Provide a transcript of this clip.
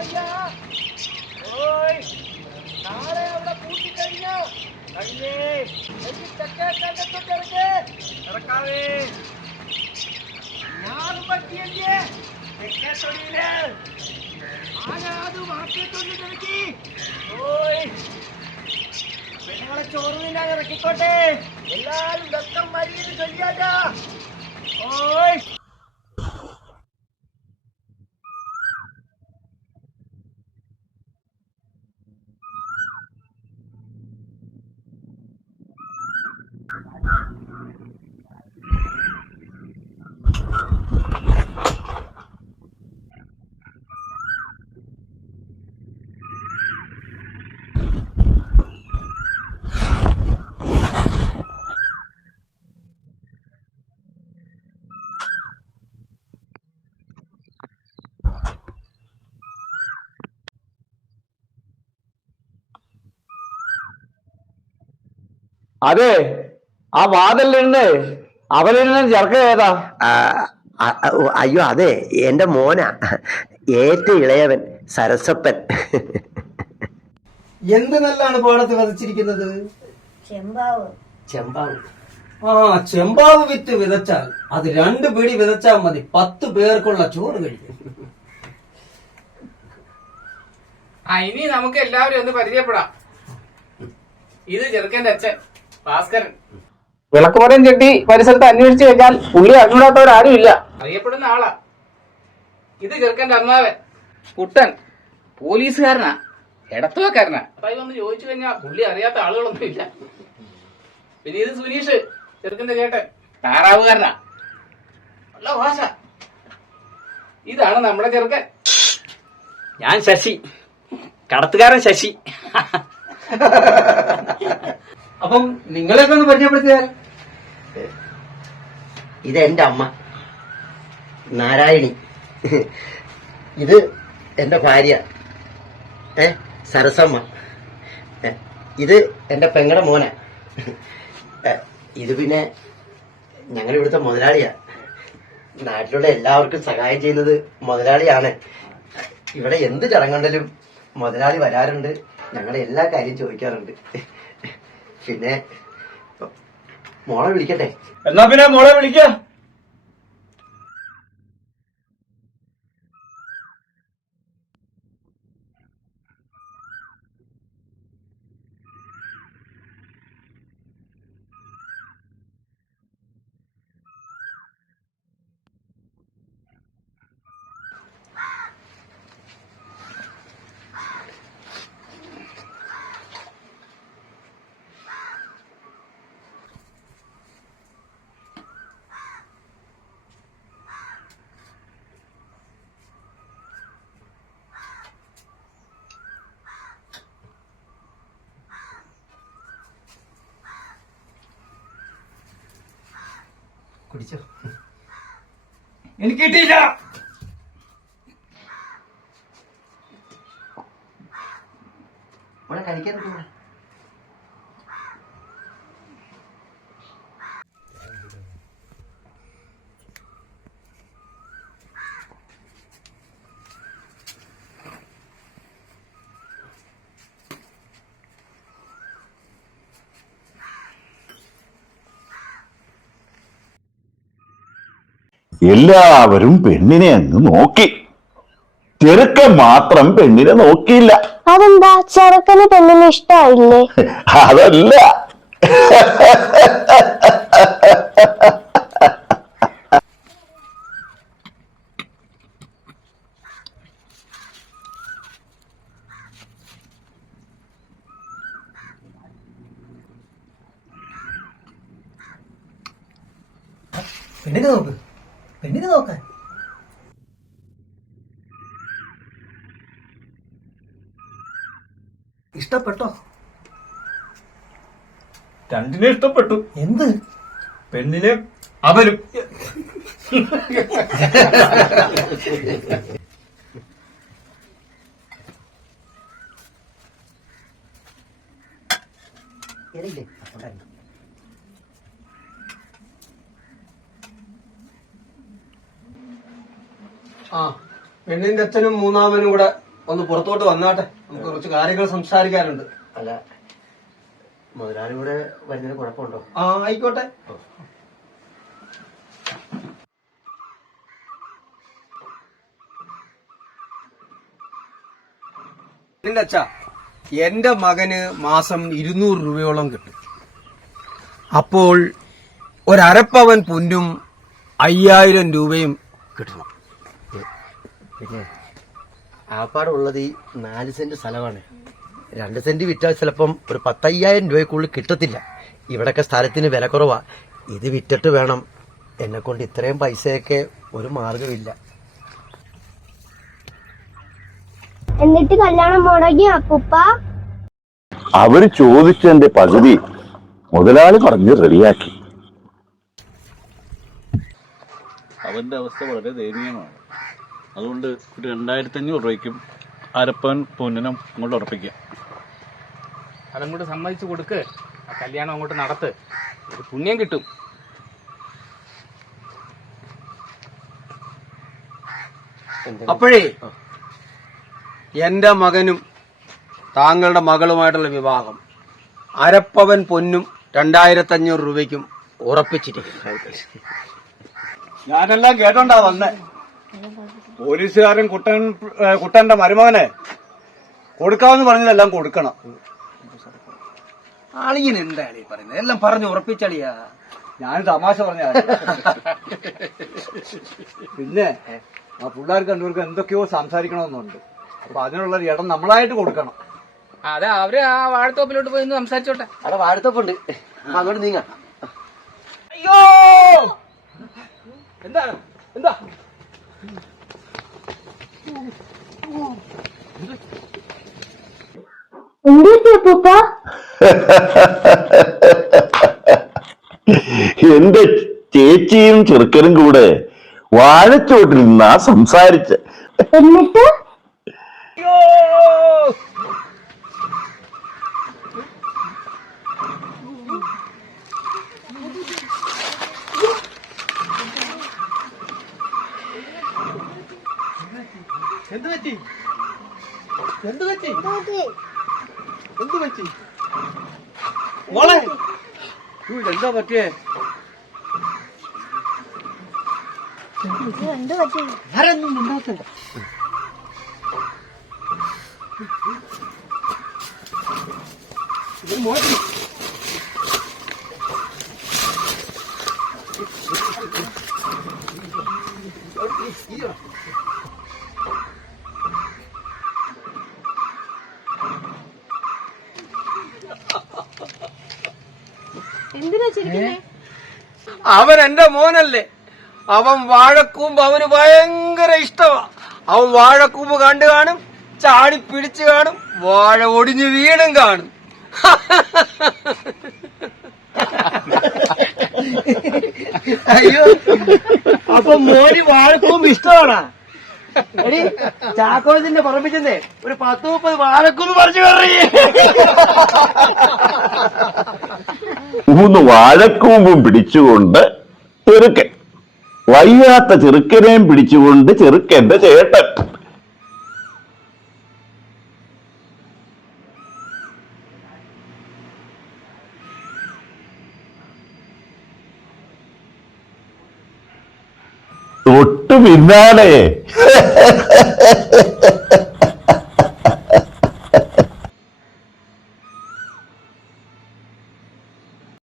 വയ്യ ഓയ് നാളെ അവിടെ പൂട്ടിക്കഴിഞ്ഞോ കഴിഞ്ഞേ എനിക്ക് തെക്കേ കണ്ടത്തോട്ടിറങ്ങേ ഇറക്കാവേ ഞാനും പറ്റിയല്ലേ തെക്കേ തൊടിയില് ആന അത് മാറ്റിയിട്ടൊന്നിട്ടിറക്കി ഓയ് പെണ്ണുങ്ങളെ ചോറ് തിന്നാൻ ഇറക്കിക്കോട്ടെ എല്ലാരും ദത്തം മരിയെന്ന് ചൊല്ലിയാട്ടാ ഓയ് അതെ ആ വാതിലിരുന്ന് അവനിരുന്ന് ചെറുക്ക ഏതാ അയ്യോ അതെ എന്റെ മോന ഏറ്റവും ഇളയവൻ സരസപ്പൻ. എന്ത് നല്ലാണ് പാടത്ത് വിതച്ചിരിക്കുന്നത്? ചെമ്പാവ്. ചെമ്പാവ്. ആ ചെമ്പാവ് വിത്ത് വിതച്ചാൽ അത് രണ്ട് പിടി വിതച്ചാൽ മതി. പത്ത് പേർക്കുള്ള ചോറ് കഴിക്കും. ആ ഇനി നമുക്ക് എല്ലാവരും ഒന്ന് പരിചയപ്പെടാം. ഇത് ചെറുക്കന്റെ അച്ഛൻ. ഭാസ്കരൻ. വിളക്കുമരം ചെട്ടി പരിസരത്ത് അന്വേഷിച്ചു കഴിഞ്ഞാൽ പുള്ളി അറിഞ്ഞൂടാത്തവരാരും ഇല്ല അറിയപ്പെടുന്ന ആളാ. ഇത് ചെറുക്കന്റെ അമ്മാവൻ. കുട്ടൻ പോലീസുകാരനാ. ഇടത്തുവക്കാരനാ അതായി വന്ന് ചോദിച്ചു കഴിഞ്ഞാൽ പുള്ളി അറിയാത്ത ആളുകളൊന്നും ഇല്ല പിന്നെ ഇത് സുനീഷ് ചെറുക്കന്റെ ചേട്ടൻ. താറാവുകാരനാ. നല്ല ഭാഷ. ഇതാണ് നമ്മുടെ ചെറുക്കൻ. ഞാൻ ശശി. കടത്തുകാരൻ ശശി. അപ്പം നിങ്ങളെയൊക്കെ ഒന്ന് പരിചയപ്പെടുത്തിയാൽ ഇത് എന്റെ അമ്മ. നാരായണി. ഇത് എന്റെ ഭാര്യ. ഏ സരസമ്മ. ഇത് എന്റെ പെങ്ങടെ മോനെ. ഇത് പിന്നെ ഞങ്ങൾ ഇവിടുത്തെ മുതലാളിയാ. നാട്ടിലുള്ള എല്ലാവർക്കും സഹായം ചെയ്യുന്നത് മുതലാളിയാണ്. ഇവിടെ എന്ത് ചടങ്ങുണ്ടെങ്കിലും മുതലാളി വരാറുണ്ട്. ഞങ്ങളുടെ എല്ലാ കാര്യം ചോദിക്കാറുണ്ട്. പിന്നെ മോളെ വിളിക്കട്ടെ. എന്നാ പിന്നെ മോളെ വിളിക്ക. കുടിച്ചോ. എനിക്ക് കിട്ടിയില്ല. ഇവിടെ കഴിക്കാൻ കിട്ടുമോ എല്ലാവരും പെണ്ണിനെ അങ്ങ് നോക്കി. ചെറുക്കൻ മാത്രം പെണ്ണിനെ നോക്കിയില്ല. അതെന്താ? ചെറുക്കന് പെണ്ണിനെ ഇഷ്ടായില്ലേ? അതല്ല. പെണ്ണിനെ നോക്ക്. പെണ്ണിനെ നോക്കാൻ. ഇഷ്ടപ്പെട്ടോ? രണ്ടിനെ ഇഷ്ടപ്പെട്ടു. എന്ത്? പെണ്ണിനെ അവരും. ഇല്ലേ ഉണ്ടായിരുന്നു. ആ പെണ്ണിന്റെ അച്ഛനും മൂന്നാമനും കൂടെ ഒന്ന് പുറത്തോട്ട് വന്നാട്ടെ. നമുക്ക് കുറച്ച് കാര്യങ്ങൾ സംസാരിക്കാനുണ്ട്. അല്ല മുതലാളി കൂടെ വരുന്നതിന് കുഴപ്പമുണ്ടോ? ആ ആയിക്കോട്ടെ. പെണ്ണിന്റെ അച്ഛ എന്റെ മകന് മാസം ഇരുന്നൂറ് രൂപയോളം കിട്ടും. അപ്പോൾ ഒരപ്പവൻ പൊന്നും അയ്യായിരം രൂപയും കിട്ടണം. പിന്നെ ആപ്പാടുള്ളത് ഈ നാല് സെന്റ് സ്ഥലമാണ്. രണ്ട് സെന്റ് വിറ്റാൽ ചിലപ്പം ഒരു പത്തയ്യായിരം രൂപയ്ക്കുള്ളിൽ കിട്ടത്തില്ല. ഇവിടൊക്കെ സ്ഥലത്തിന് വില കുറവാ. ഇത് വിറ്റിട്ട് വേണം. എന്നെ കൊണ്ട് ഇത്രയും പൈസയൊക്കെ ഒരു മാർഗമില്ല എന്നിട്ട് കല്യാണം മുടങ്ങി അപ്പൂപ്പ? അവർ ചോദിച്ചതിന്റെ പകുതി മുതലാളി പറഞ്ഞ് റെഡിയാക്കി. അവന്റെ അവസ്ഥ വളരെ ദയനീയമാണ്. അതുകൊണ്ട് ഒരു രണ്ടായിരത്തി അഞ്ഞൂറ് രൂപയ്ക്കും അരപ്പൻ പൊന്നിനും അങ്ങോട്ട് ഉറപ്പിക്കാം അതങ്ങോട്ട് സമ്മതിച്ചു കൊടുക്ക്. ആ കല്യാണം അങ്ങോട്ട് നടത്ത്. ഒരു പുണ്യം കിട്ടും. അപ്പോഴേ എന്റെ മകനും താങ്കളുടെ മകളുമായിട്ടുള്ള വിവാഹം അരപ്പവൻ പൊന്നും രണ്ടായിരത്തി അഞ്ഞൂറ് രൂപയ്ക്കും ഉറപ്പിച്ചിട്ടില്ല ഞാനെല്ലാം കേട്ടോണ്ടാ വന്നേ. പോലീസുകാരൻ കുട്ടൻ കുട്ടന്റെ മരുമകനെ കൊടുക്കാമെന്ന് പറഞ്ഞതെല്ലാം കൊടുക്കണം. അളിയൻ എന്താ പറയുന്നത്? എല്ലാം പറഞ്ഞു ഉറപ്പിച്ചളിയാ ഞാൻ തമാശ പറഞ്ഞ പിന്നെ ആ പിള്ളേർക്ക് രണ്ടുപേർക്ക് എന്തൊക്കെയോ സംസാരിക്കണമെന്നുണ്ട്. അപ്പൊ അതിനുള്ള ഇടം നമ്മളായിട്ട് കൊടുക്കണം. അതെ അവർ ആ വാഴത്തോപ്പിലോട്ട് പോയി സംസാരിച്ചോട്ടെ. അവിടെ വാഴത്തോപ്പുണ്ട്. അങ്ങോട്ട് നീങ്ങ. അയ്യോ! എന്താണ് എന്താ? എന്ത്? എന്റെ ചേച്ചിയും ചെറുക്കനും കൂടെ വാഴച്ചോട്ടിൽ നിന്നാ സംസാരിച്ച്. എന്നിട്ട് അയ്യോ എന്ത് പറ്റി? എന്ത് പറ്റി? എന്ത് പറ്റി? മോളെ! എന്താ പറ്റിയേ? എന്ത് പറ്റി ആരൊന്നും ഉണ്ടാക്കണ്ട അവൻ എന്റെ മോനല്ലേ. അവൻ വാഴക്കൂമ്പ് അവന് ഭയങ്കര ഇഷ്ടമാ അവൻ വാഴക്കൂമ്പ് കണ്ടു കാണും ചാടി പിടിച്ചു കാണും വാഴ ഒടിഞ്ഞു വീണും കാണും. അയ്യോ അപ്പൊ മോന് വാഴക്കൂമ്പ് ഇഷ്ടമാണാ? എടി ചാക്കോളത്തിന്റെ പറമ്പിച്ചെന്നേ ഒരു പത്ത് മുപ്പത് വാഴക്കൂമ്പ് പറിച്ചു കയറി. മൂന്ന് വാഴക്കൂമ്പും പിടിച്ചുകൊണ്ട് ചെറുക്കൻ. വയ്യാത്ത ചെറുക്കനെയും പിടിച്ചുകൊണ്ട് ചെറുക്കന്റെ ചേട്ടൻ. തൊട്ടു പിന്നാലെ